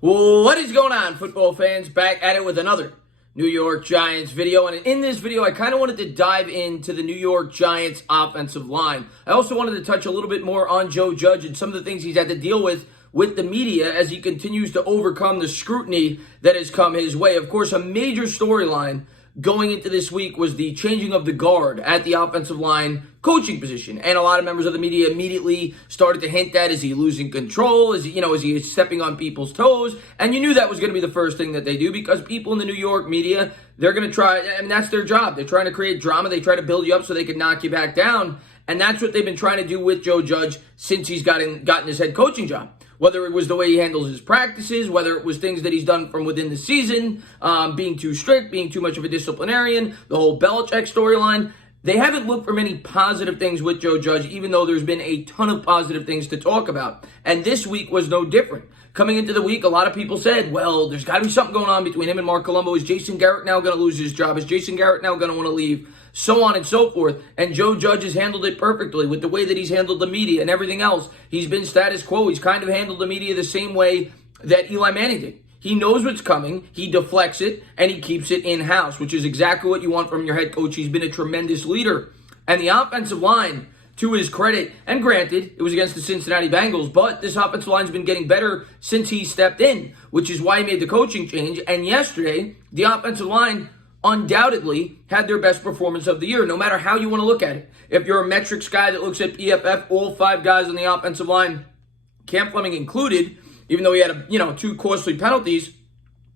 What is going on, football fans? Back at it with another New York Giants video. And in this video, I kind of wanted to dive into the New York Giants offensive line. I also wanted to touch a little bit more on Joe Judge and some of the things he's had to deal with the media as he continues to overcome the scrutiny that has come his way. Of course, a major storyline going into this week was the changing of the guard at the offensive line coaching position. And a lot of members of the media immediately started to hint that, is he losing control? Is he stepping on people's toes? And you knew that was going to be the first thing that they do, because people in the New York media, they're going to try, and that's their job. They're trying to create drama. They try to build you up so they can knock you back down. And that's what they've been trying to do with Joe Judge since he's gotten his head coaching job. Whether it was the way he handles his practices, whether it was things that he's done from within the season, being too strict, being too much of a disciplinarian, the whole Belichick storyline, they haven't looked for many positive things with Joe Judge, even though there's been a ton of positive things to talk about. And this week was no different. Coming into the week, a lot of people said, well, there's got to be something going on between him and Mark Colombo. Is Jason Garrett now going to lose his job? Is Jason Garrett now going to want to leave? So on and so forth. And Joe Judge has handled it perfectly with the way that he's handled the media and everything else. He's been status quo. He's kind of handled the media the same way that Eli Manning did. He knows what's coming, he deflects it, and he keeps it in-house, which is exactly what you want from your head coach. He's been a tremendous leader. And the offensive line, to his credit, and granted, it was against the Cincinnati Bengals, but this offensive line's been getting better since he stepped in, which is why he made the coaching change. And yesterday, the offensive line undoubtedly had their best performance of the year, no matter how you want to look at it. If you're a metrics guy that looks at PFF, all five guys on the offensive line, Cam Fleming included, even though he had two costly penalties,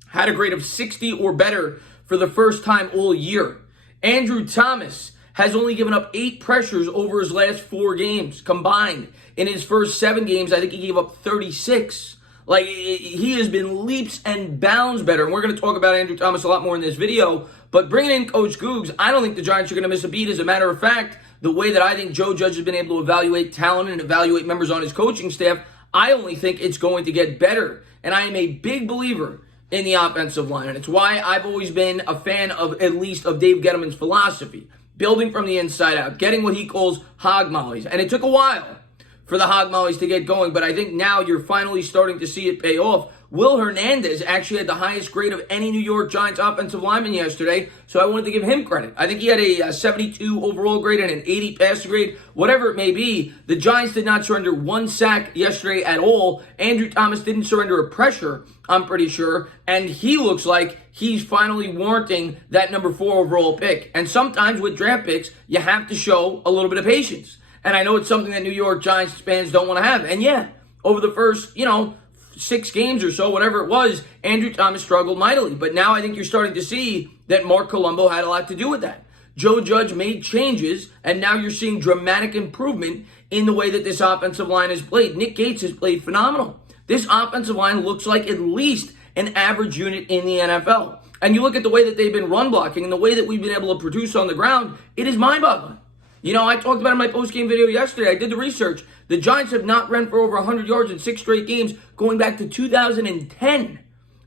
had a grade of 60 or better for the first time all year. Andrew Thomas has only given up 8 pressures over his last 4 games combined. In his first 7 games, I think he gave up 36. He has been leaps and bounds better. And we're going to talk about Andrew Thomas a lot more in this video. But bringing in Coach Googs, I don't think the Giants are going to miss a beat. As a matter of fact, the way that I think Joe Judge has been able to evaluate talent and evaluate members on his coaching staff, I only think it's going to get better. And I am a big believer in the offensive line. And it's why I've always been a fan of at least of Dave Gettleman's philosophy. Building from the inside out, getting what he calls hog mollies. And it took a while for the hog mollies to get going, but I think now you're finally starting to see it pay off. Will Hernandez actually had the highest grade of any New York Giants offensive lineman yesterday, so I wanted to give him credit. I think he had a 72 overall grade and an 80 passer grade, whatever it may be. The Giants did not surrender 1 sack yesterday at all. Andrew Thomas didn't surrender a pressure, I'm pretty sure, and he looks like he's finally warranting that number 4 overall pick. And sometimes with draft picks, you have to show a little bit of patience. And I know it's something that New York Giants fans don't want to have. And yeah, over the first, 6 games or so, whatever it was, Andrew Thomas struggled mightily. But now I think you're starting to see that Mark Colombo had a lot to do with that. Joe Judge made changes, and now you're seeing dramatic improvement in the way that this offensive line has played. Nick Gates has played phenomenal. This offensive line looks like at least an average unit in the NFL. And you look at the way that they've been run blocking and the way that we've been able to produce on the ground, it is mind-boggling. I talked about in my post-game video yesterday. I did the research. The Giants have not run for over 100 yards in 6 straight games going back to 2010.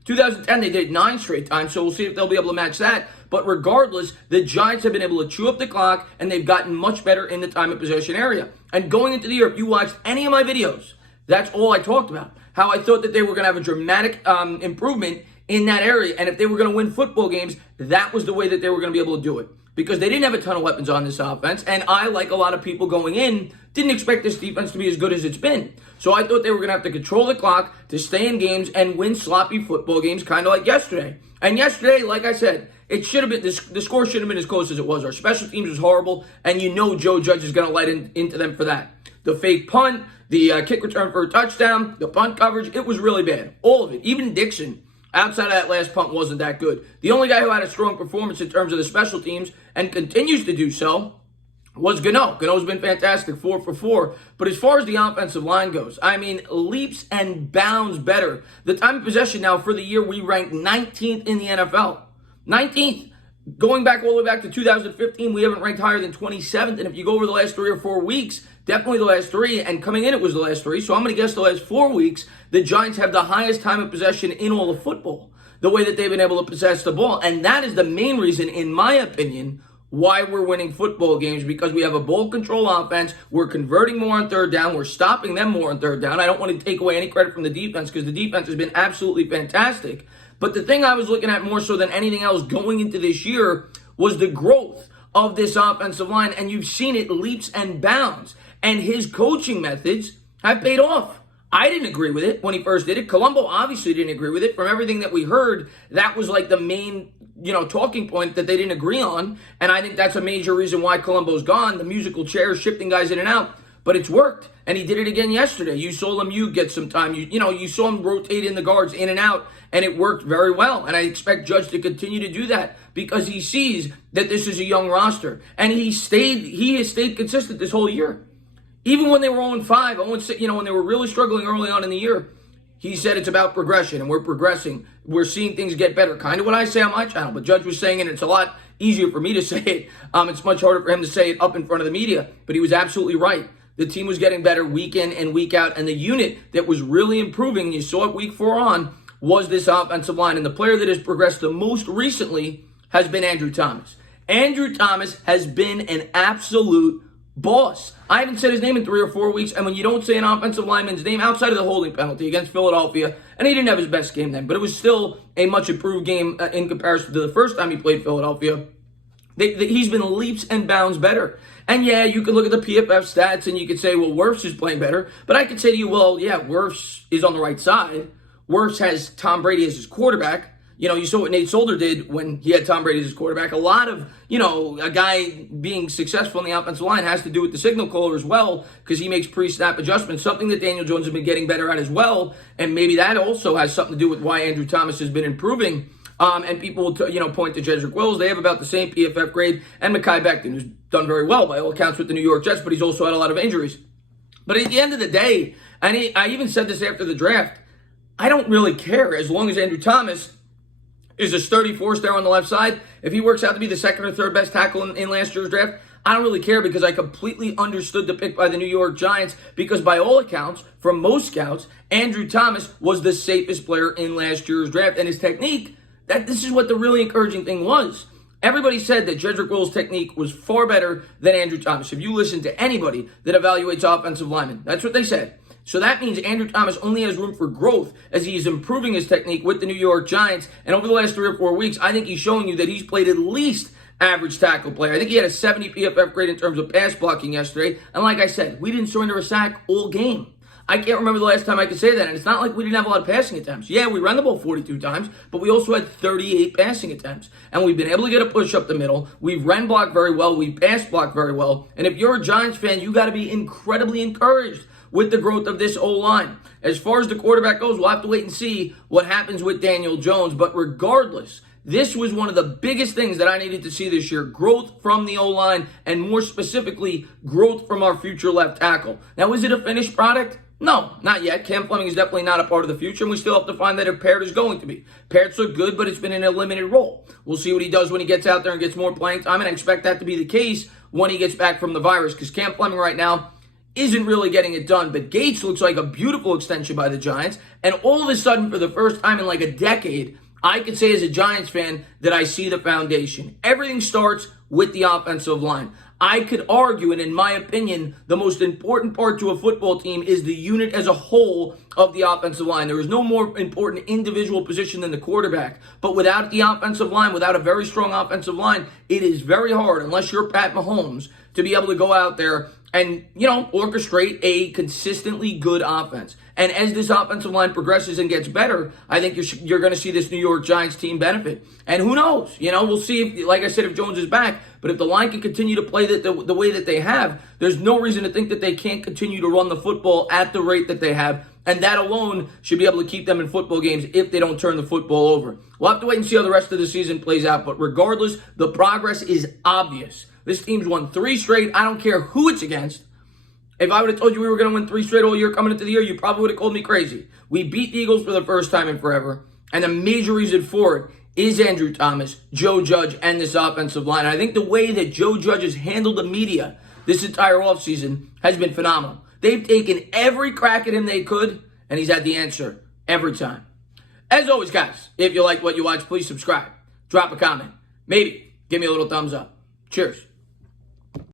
2010, they did it 9 straight times, so we'll see if they'll be able to match that. But regardless, the Giants have been able to chew up the clock, and they've gotten much better in the time of possession area. And going into the year, if you watched any of my videos, that's all I talked about. How I thought that they were going to have a dramatic improvement in that area. And if they were going to win football games, that was the way that they were going to be able to do it. Because they didn't have a ton of weapons on this offense, and I, like a lot of people going in, didn't expect this defense to be as good as it's been. So I thought they were going to have to control the clock to stay in games and win sloppy football games, kind of like yesterday. And yesterday, like I said, it should have been the score should have been as close as it was. Our special teams was horrible, and Joe Judge is going to let into them for that. The fake punt, the kick return for a touchdown, the punt coverage, it was really bad. All of it. Even Dixon, outside of that last punt, wasn't that good. The only guy who had a strong performance in terms of the special teams and continues to do so was Gano. Gano's been fantastic, 4 for 4. But as far as the offensive line goes, leaps and bounds better. The time of possession now for the year, we ranked 19th in the NFL. 19th. Going back all the way back to 2015, we haven't ranked higher than 27th. And if you go over the last 3 or 4 weeks, definitely the last 3, and coming in it was the last 3. So I'm going to guess the last 4 weeks, the Giants have the highest time of possession in all of football, the way that they've been able to possess the ball. And that is the main reason, in my opinion, why we're winning football games, because we have a ball control offense. We're converting more on third down. We're stopping them more on third down. I don't want to take away any credit from the defense because the defense has been absolutely fantastic. But the thing I was looking at more so than anything else going into this year was the growth of this offensive line. And you've seen it leaps and bounds. And his coaching methods have paid off. I didn't agree with it when he first did it. Colombo obviously didn't agree with it. From everything that we heard, that was like the main talking point that they didn't agree on. And I think that's a major reason why Colombo's gone. The musical chairs, shifting guys in and out. But it's worked. And he did it again yesterday. You saw Lemieux get some time. You saw him rotate in the guards in and out. And it worked very well. And I expect Judge to continue to do that because he sees that this is a young roster. And he has stayed consistent this whole year. Even when they were 0-5, 0-6, when they were really struggling early on in the year, he said it's about progression, and we're progressing. We're seeing things get better. Kind of what I say on my channel, but Judge was saying it, and it's a lot easier for me to say it. It's much harder for him to say it up in front of the media, but he was absolutely right. The team was getting better week in and week out, and the unit that was really improving, you saw it week 4 on, was this offensive line. And the player that has progressed the most recently has been Andrew Thomas. Andrew Thomas has been an absolute boss. I haven't said his name in 3 or 4 weeks, and when you don't say an offensive lineman's name outside of the holding penalty against Philadelphia, and he didn't have his best game then, but it was still a much improved game in comparison to the first time he played Philadelphia. He's been leaps and bounds better. And yeah, you could look at the PFF stats and you could say, well, Wirfs is playing better. But I could say to you, well, yeah, Wirfs is on the right side. Wirfs has Tom Brady as his quarterback. You saw what Nate Solder did when he had Tom Brady as his quarterback. A lot of, a guy being successful in the offensive line has to do with the signal caller as well, because he makes pre-snap adjustments, something that Daniel Jones has been getting better at as well. And maybe that also has something to do with why Andrew Thomas has been improving. And people will, point to Jedrick Wills. They have about the same PFF grade. And Mekhi Becton, who's done very well by all accounts with the New York Jets, but he's also had a lot of injuries. But at the end of the day, and I even said this after the draft, I don't really care as long as Andrew Thomas is a sturdy force there on the left side. If he works out to be the second or third best tackle in last year's draft, I don't really care because I completely understood the pick by the New York Giants because by all accounts, from most scouts, Andrew Thomas was the safest player in last year's draft. And his technique, this is what the really encouraging thing was. Everybody said that Jedrick Wills' technique was far better than Andrew Thomas. If you listen to anybody that evaluates offensive linemen, that's what they said. So that means Andrew Thomas only has room for growth as he is improving his technique with the New York Giants. And over the last 3 or 4 weeks, I think he's showing you that he's played at least average tackle player. I think he had a 70 PFF grade in terms of pass blocking yesterday. And like I said, we didn't surrender a sack all game. I can't remember the last time I could say that. And it's not like we didn't have a lot of passing attempts. Yeah, we ran the ball 42 times, but we also had 38 passing attempts. And we've been able to get a push up the middle. We've run blocked very well. We've pass blocked very well. And if you're a Giants fan, you got to be incredibly encouraged with the growth of this O-line. As far as the quarterback goes, we'll have to wait and see what happens with Daniel Jones. But regardless, this was one of the biggest things that I needed to see this year. Growth from the O-line, and more specifically, growth from our future left tackle. Now, is it a finished product? No, not yet. Cam Fleming is definitely not a part of the future, and we still have to find that if Parrott is going to be. Parrott's looked good, but it's been in a limited role. We'll see what he does when he gets out there and gets more playing time, and I expect that to be the case when he gets back from the virus, because Cam Fleming right now isn't really getting it done. But Gates looks like a beautiful extension by the Giants, and all of a sudden, for the first time in like a decade, I can say as a Giants fan that I see the foundation. Everything starts with the offensive line. I could argue, and in my opinion, the most important part to a football team is the unit as a whole of the offensive line. There is no more important individual position than the quarterback. But without the offensive line, without a very strong offensive line, it is very hard, unless you're Pat Mahomes, to be able to go out there and, orchestrate a consistently good offense. And as this offensive line progresses and gets better, I think you're going to see this New York Giants team benefit. And who knows? We'll see, if, like I said, if Jones is back. But if the line can continue to play the way that they have, there's no reason to think that they can't continue to run the football at the rate that they have. And that alone should be able to keep them in football games if they don't turn the football over. We'll have to wait and see how the rest of the season plays out. But regardless, the progress is obvious. This team's won 3 straight. I don't care who it's against. If I would have told you we were going to win 3 straight all year coming into the year, you probably would have called me crazy. We beat the Eagles for the first time in forever. And the major reason for it is Andrew Thomas, Joe Judge, and this offensive line. And I think the way that Joe Judge has handled the media this entire offseason has been phenomenal. They've taken every crack at him they could, and he's had the answer every time. As always, guys, if you like what you watch, please subscribe. Drop a comment. Maybe give me a little thumbs up. Cheers.